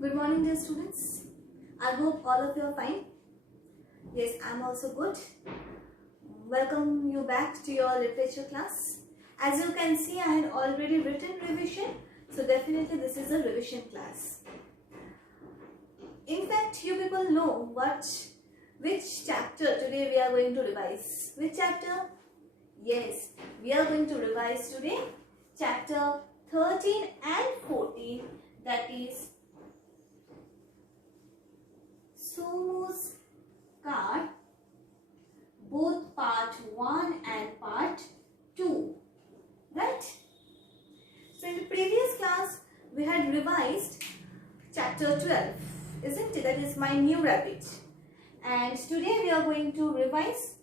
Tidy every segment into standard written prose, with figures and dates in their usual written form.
Good morning, dear students. I hope all of you are fine. Yes, I'm also good. Welcome you back to your literature class. As you can see, I had already written revision, so definitely this is a revision class. In fact, you people know which chapter today we are going to revise. Which chapter? Yes, we are going to revise today chapter 13 and 14, that is Somu's card, both part 1 and part 2, right? So in the previous class we had revised chapter 12, isn't it? That is My New Rabbit. And today we are going to revise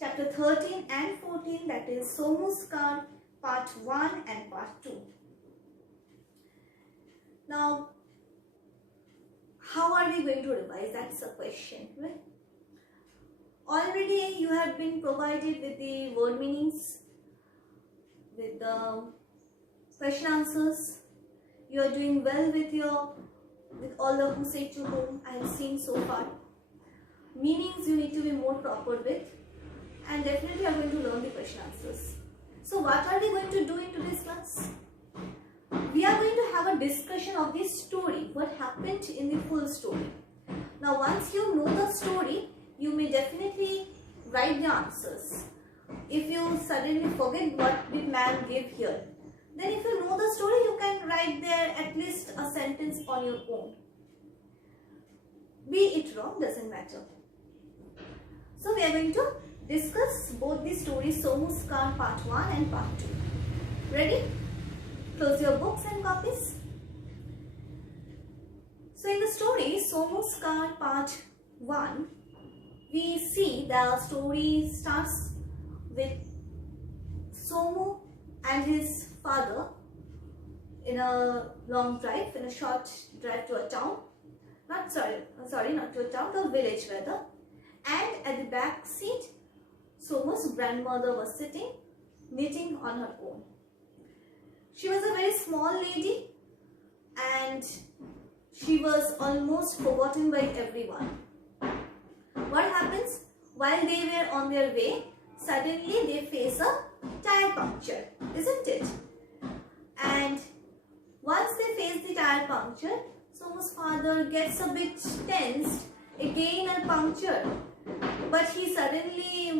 chapter 13 and 14, that is Somu's card, part 1 and part 2. Now, how are we going to revise? That's the question, right? Already you have been provided with the word meanings, with the question answers. You are doing well with all the who say to whom I have seen so far. Meanings you need to be more proper with, and definitely you are going to learn the question answers. So what are we going to do in today's class? We are going to have a discussion of the story, what happened in the full story. Now once you know the story, you may definitely write the answers. If you suddenly forget what did man give here, then if you know the story, you can write there at least a sentence on your own. Be it wrong, doesn't matter. So we are going to discuss both the stories, Somu's card part 1 and part 2. Ready? Close your books and copies. So in the story Somu's card part 1, we see the story starts with Somu and his father in a long drive, in a short drive to a town. Not to a town, to a village rather. And at the back seat, Somu's grandmother was sitting, knitting on her own. She was a very small lady and she was almost forgotten by everyone. What happens? While they were on their way, suddenly they face a tire puncture, isn't it? And once they face the tire puncture, Somu's father gets a bit tensed, again a puncture. But he suddenly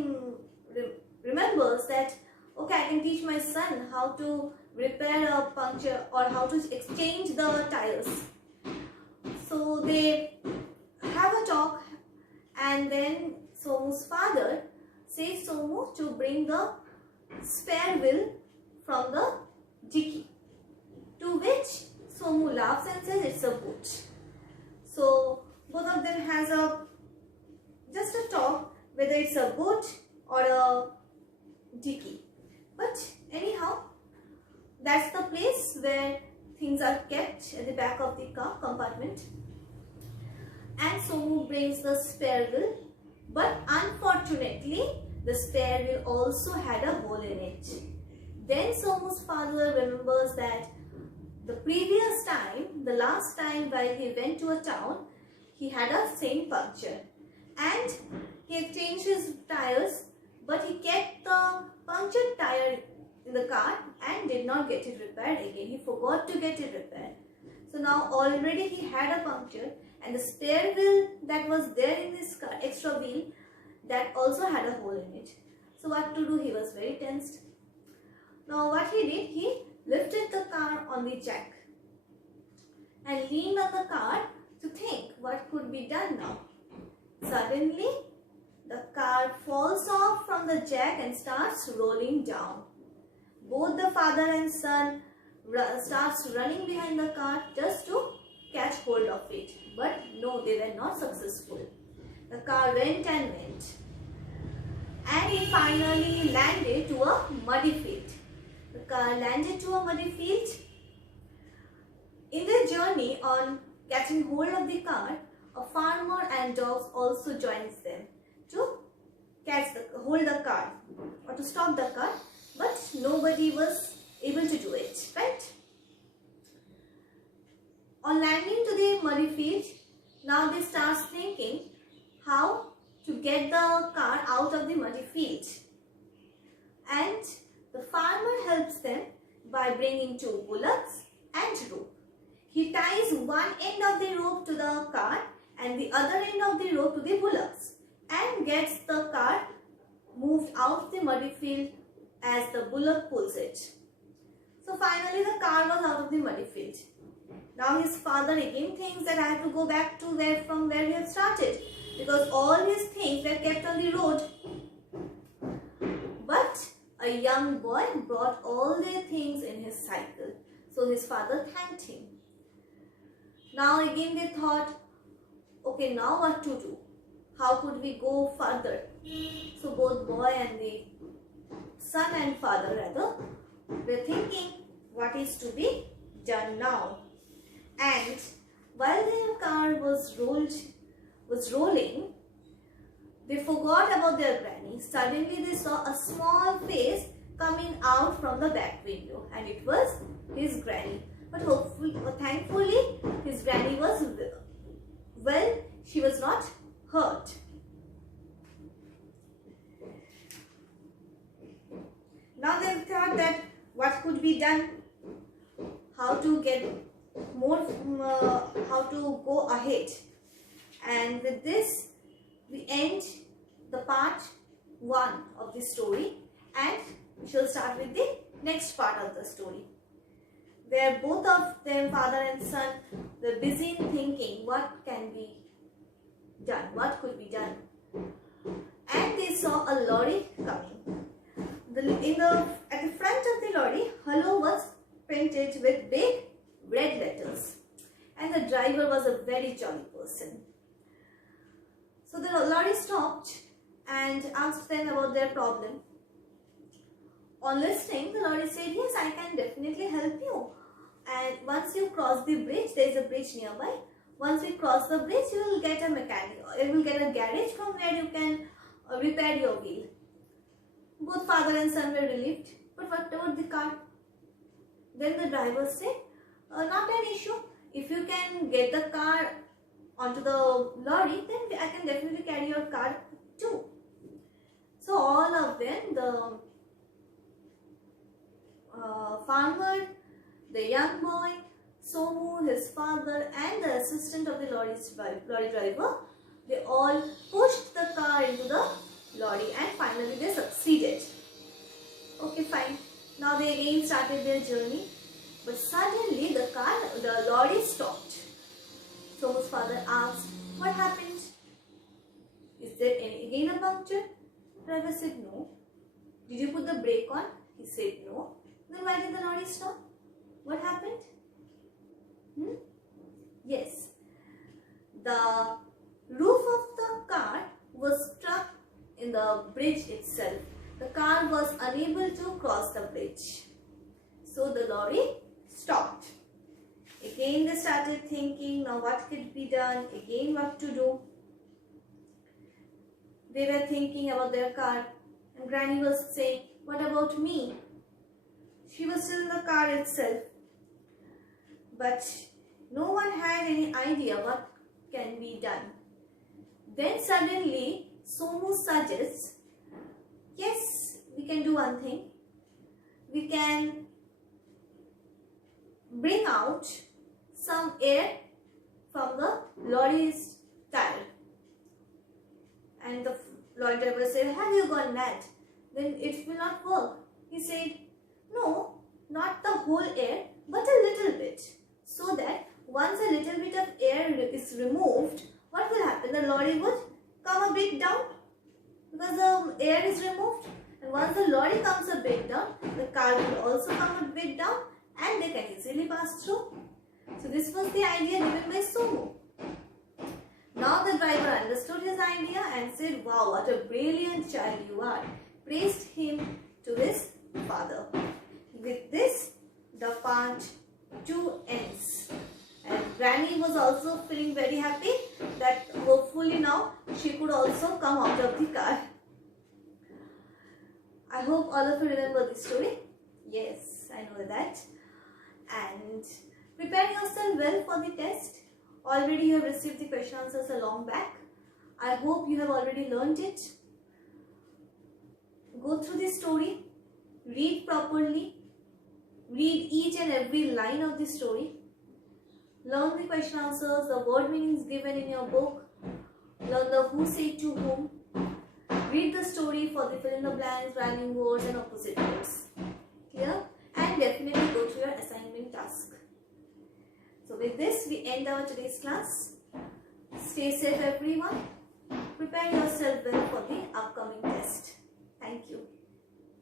remembers that, okay, I can teach my son how to repair a puncture or how to exchange the tires. So they have a talk, and then Somu's father says Somu to bring the spare wheel from the dicky, to which Somu laughs and says it's a boot. So both of them has just a talk whether it's a boot or a dicky. But anyhow, that's the place where things are kept at the back of the car compartment. And Somu brings the spare wheel, but unfortunately the spare wheel also had a hole in it. Then Somu's father remembers that the previous time, the last time while he went to a town, he had a same puncture and he exchanged his tires, but he kept the punctured tire in the car and did not get it repaired again. He forgot to get it repaired. So now already he had a puncture, and the spare wheel that was there in this car, extra wheel, that also had a hole in it. So what to do? He was very tensed. Now what he did, he lifted the car on the jack and leaned on the car to think what could be done now. Suddenly the car falls off from the jack and starts rolling down. Both the father and son starts running behind the car just to catch hold of it. But no, they were not successful. The car went and went. And it finally landed to a muddy field. The car landed to a muddy field. In their journey on catching hold of the car, a farmer and dogs also joins them to hold the car or to stop the car, but nobody was able to do it, right? On landing to the muddy out of the muddy field. And the farmer helps them by bringing 2 bullocks and rope. He ties one end of the rope to the cart and the other end of the rope to the bullocks and gets the cart moved out of the muddy field as the bullock pulls it. So finally the car was out of the muddy field. Now his father again thinks that I have to go back to from where we have started, because all his things were kept on the road. But a young boy brought all their things in his cycle. So his father thanked him. Now again they thought, okay, now what to do? How could we go further? So both boy and the son and father rather were thinking what is to be done now. And while their car was rolling, they forgot about their granny. Suddenly they saw a small face coming out from the back window, and it was his granny. But thankfully his granny was well, she was not hurt. Now they thought that what could be done, how to get more, how to go ahead. And with this we end the part 1 of the story, and we shall start with the next part of the story, where both of them, father and son, were busy in thinking what can be done, what could be done. And they saw a lorry coming. At the front of the lorry, hello was printed with big red letters, and the driver was a very jolly person. So the lorry stopped and asked them about their problem. On listening, the lorry said, yes, I can definitely help you. And once you cross the bridge, there is a bridge nearby. Once we cross the bridge, you will get a mechanic, you will get a garage from where you can repair your wheel. Both father and son were relieved. But what about the car? Then the driver said, not an issue. If you can get the car onto the lorry, then I can definitely carry your car too. So all of them, the farmer, the young boy, Somu, his father, and the assistant of the lorry driver, they all pushed the car into the lorry, and finally they succeeded. Okay, fine. Now they again started their journey, but suddenly the lorry stopped. Somu's father asked, what happened? Is there again a puncture? Driver said, no. Did you put the brake on? He said, no. Then why did the lorry stop? What happened? Yes, the roof of the car was struck in the bridge itself. The car was unable to cross the bridge. So the lorry stopped. Again they started thinking, now what could be done? Again what to do? They were thinking about their car, and Granny was saying, what about me? She was still in the car itself. But no one had any idea what can be done. Then suddenly Somu suggests, yes, we can do one thing. We can bring out some air from the lorry's tire. And the lorry driver said, have you gone mad? Then it will not work. He said, no, not the whole air, but a little bit. So that once a little bit of air is removed, what will happen? The lorry would come a bit down because the air is removed. And once the lorry comes a bit down, the car will also come a bit down, and they can easily pass through. So this was the idea given by Somu. Now the driver understood his idea and said, wow, what a brilliant child you are. Praised him to his father. With this, the part 2 ends. And Granny was also feeling very happy that hopefully now she could also come out of the car. I hope all of you remember this story. Yes, I know that. And prepare yourself well for the test. Already you have received the question answers a long back. I hope you have already learned it. Go through the story, read properly, read each and every line of the story, learn the question answers, the word meanings given in your book, learn the who said to whom, read the story for the fill in the blanks, rhyming words and opposite words. Clear? And definitely go through your assignment task. So with this, we end our today's class. Stay safe everyone. Prepare yourself well for the upcoming test. Thank you.